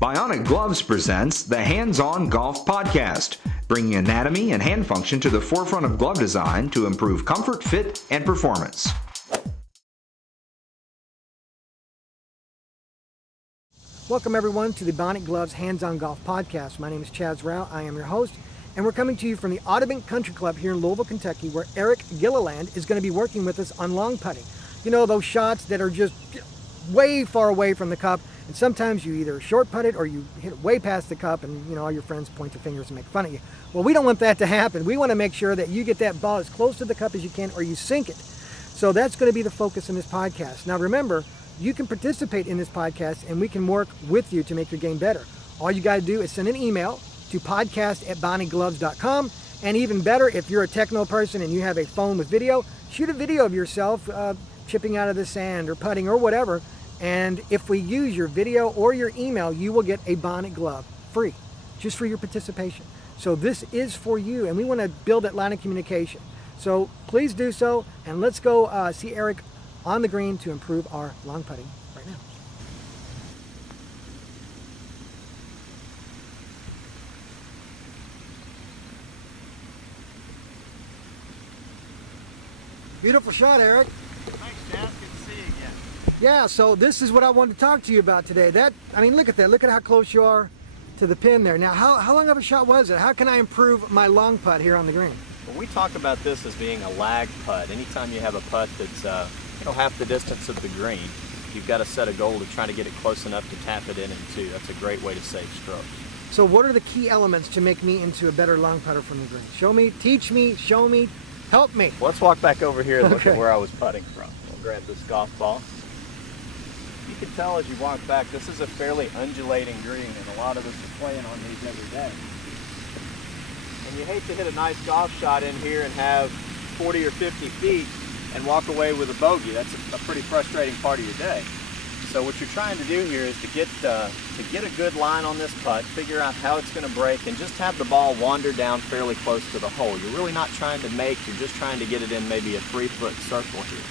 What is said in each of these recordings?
Bionic Gloves presents the Hands-On Golf Podcast, bringing anatomy and hand function to the forefront of glove design to improve comfort, fit, and performance. Welcome everyone to the Bionic Gloves Hands-On Golf Podcast. My name is Chaz Rao. I am your host, and we're coming to you from the Audonbon Country Club here in Louisville, Kentucky, where Eric Gilliland is going to be working with us on long putting. You know, those shots that are just way far away from the cup, and sometimes you either short putt it or you hit it way past the cup and, you know, all your friends point their fingers and make fun of you. Well, we don't want that to happen. We want to make sure that you get that ball as close to the cup as you can or you sink it. So that's going to be the focus in this podcast. Now remember, you can participate in this podcast and we can work with you to make your game better. All you got to do is send an email to podcast@bionicgloves.com, and even better, if you're a techno person and you have a phone with video, shoot a video of yourself chipping out of the sand or putting or whatever, and if we use your video or your email, you will get a Bionic glove free, just for your participation. So this is for you, and we want to build that line of communication. So please do so, and let's go see Eric on the green to improve our long putting right now. Beautiful shot, Eric. Thanks, Chaz. Good to see you again. Yeah, so this is what I wanted to talk to you about today. I mean, look at that. Look at how close you are to the pin there. Now, how long of a shot was it? How can I improve my long putt here on the green? Well, we talk about this as being a lag putt. Anytime you have a putt that's half the distance of the green, you've got to set a goal to try to get it close enough to tap it in two. That's a great way to save strokes. So what are the key elements to make me into a better long putter from the green? Show me, teach me, show me, help me. Let's walk back over here and look at where I was putting from. We'll grab this golf ball. You can tell as you walk back, this is a fairly undulating green, and a lot of us are playing on these every day. And you hate to hit a nice golf shot in here and have 40 or 50 feet and walk away with a bogey. That's a pretty frustrating part of your day. So what you're trying to do here is to get a good line on this putt, figure out how it's going to break, and just have the ball wander down fairly close to the hole. You're really not trying to make, you're just trying to get it in maybe a 3-foot circle here.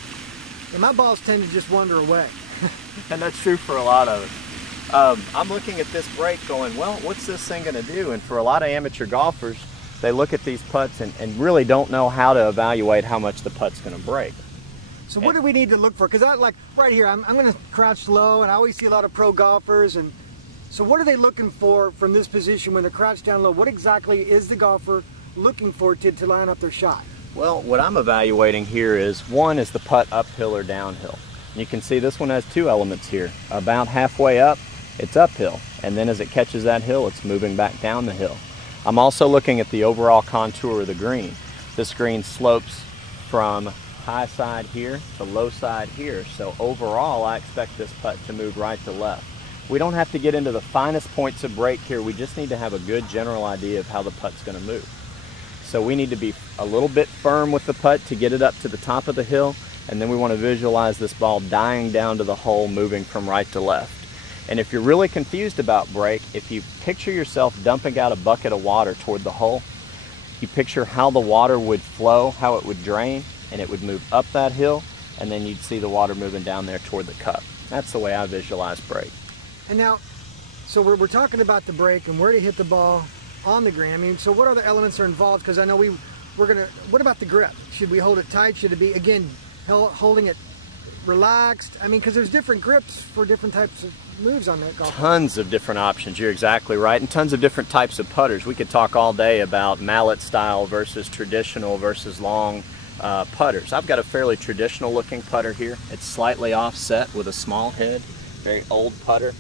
And my balls tend to just wander away. And that's true for a lot of us. I'm looking at this break going, well, what's this thing going to do? And for a lot of amateur golfers, they look at these putts and really don't know how to evaluate how much the putt's going to break. So what do we need to look for? Because like right here, I'm going to crouch low, and I always see a lot of pro golfers. And so what are they looking for from this position when they're crouched down low? What exactly is the golfer looking for to line up their shot? Well, what I'm evaluating here is, one is the putt uphill or downhill. You can see this one has two elements here. About halfway up, it's uphill, and then as it catches that hill, it's moving back down the hill. I'm also looking at the overall contour of the green. This green slopes from high side here to low side here, so overall I expect this putt to move right to left. We don't have to get into the finest points of break here, we just need to have a good general idea of how the putt's going to move. So we need to be a little bit firm with the putt to get it up to the top of the hill, and then we want to visualize this ball dying down to the hole, moving from right to left. And if you're really confused about break, if you picture yourself dumping out a bucket of water toward the hole, you picture how the water would flow, how it would drain, and it would move up that hill, and then you'd see the water moving down there toward the cup. That's the way I visualize break. And now, so we're talking about the break and where to hit the ball on the green. I mean, so what other elements are involved? Because I know what about the grip? Should we hold it tight? Should it be, again, holding it relaxed? I mean, because there's different grips for different types of moves on that golf ball. Tons of different options, you're exactly right, and tons of different types of putters. We could talk all day about mallet style versus traditional versus long putters. I've got a fairly traditional looking putter here. It's slightly offset with a small head, very old putter.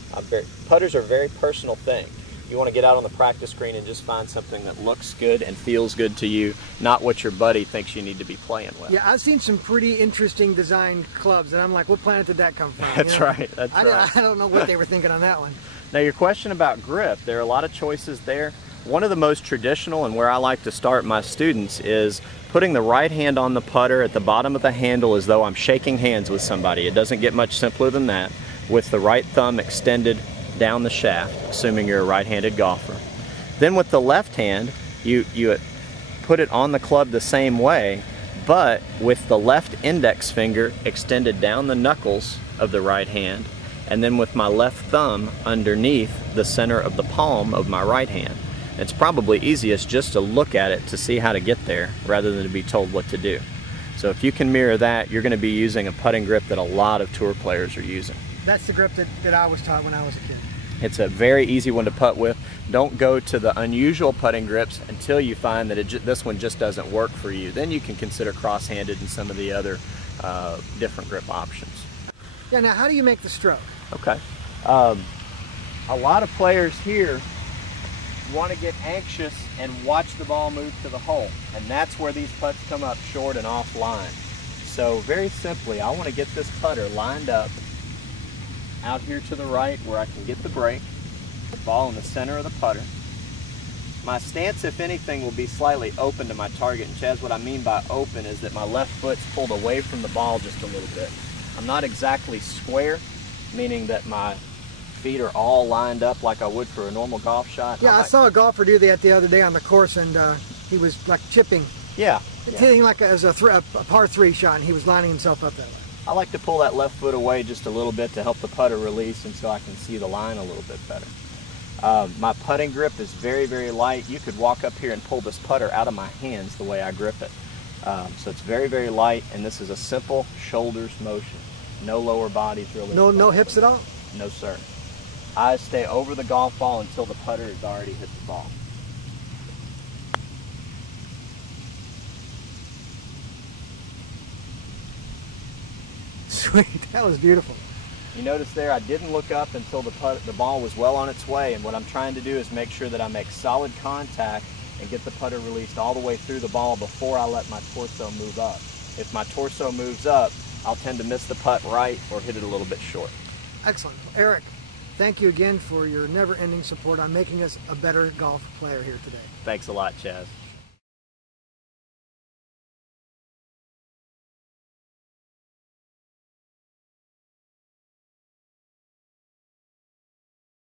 Putters are a very personal thing. You want to get out on the practice green and just find something that looks good and feels good to you, not what your buddy thinks you need to be playing with. Yeah, I've seen some pretty interesting designed clubs, and I'm like, what planet did that come from? That's right, that's right. I don't know what they were thinking on that one. Now your question about grip, there are a lot of choices there. One of the most traditional, and where I like to start my students, is putting the right hand on the putter at the bottom of the handle as though I'm shaking hands with somebody. It doesn't get much simpler than that, with the right thumb extended down the shaft, assuming you're a right-handed golfer. Then with the left hand, you put it on the club the same way, but with the left index finger extended down the knuckles of the right hand and then with my left thumb underneath the center of the palm of my right hand. It's probably easiest just to look at it to see how to get there rather than to be told what to do. So if you can mirror that, you're going to be using a putting grip that a lot of tour players are using. That's the grip that I was taught when I was a kid. It's a very easy one to putt with. Don't go to the unusual putting grips until you find that this one just doesn't work for you. Then you can consider cross-handed and some of the other different grip options. Yeah, now how do you make the stroke? Okay. A lot of players here want to get anxious and watch the ball move to the hole, and that's where these putts come up short and offline. So very simply, I want to get this putter lined up out here to the right where I can get the break, ball in the center of the putter. My stance, if anything, will be slightly open to my target, and Chaz, what I mean by open is that my left foot's pulled away from the ball just a little bit. I'm not exactly square, meaning that my feet are all lined up like I would for a normal golf shot. Yeah, I saw a golfer do that the other day on the course, and he was like chipping. Yeah. Hitting like as a par 3 shot, and he was lining himself up that way. I like to pull that left foot away just a little bit to help the putter release, and so I can see the line a little bit better. My putting grip is very, very light. You could walk up here and pull this putter out of my hands the way I grip it. So it's very, very light, and this is a simple shoulders motion. No lower bodies really. No hips at all? No, sir. Eyes stay over the golf ball until the putter has already hit the ball. Sweet, that was beautiful. You notice there I didn't look up until the ball was well on its way, and what I'm trying to do is make sure that I make solid contact and get the putter released all the way through the ball before I let my torso move up. If my torso moves up, I'll tend to miss the putt right or hit it a little bit short. Excellent. Eric, thank you again for your never-ending support on making us a better golf player here today. Thanks a lot, Chaz.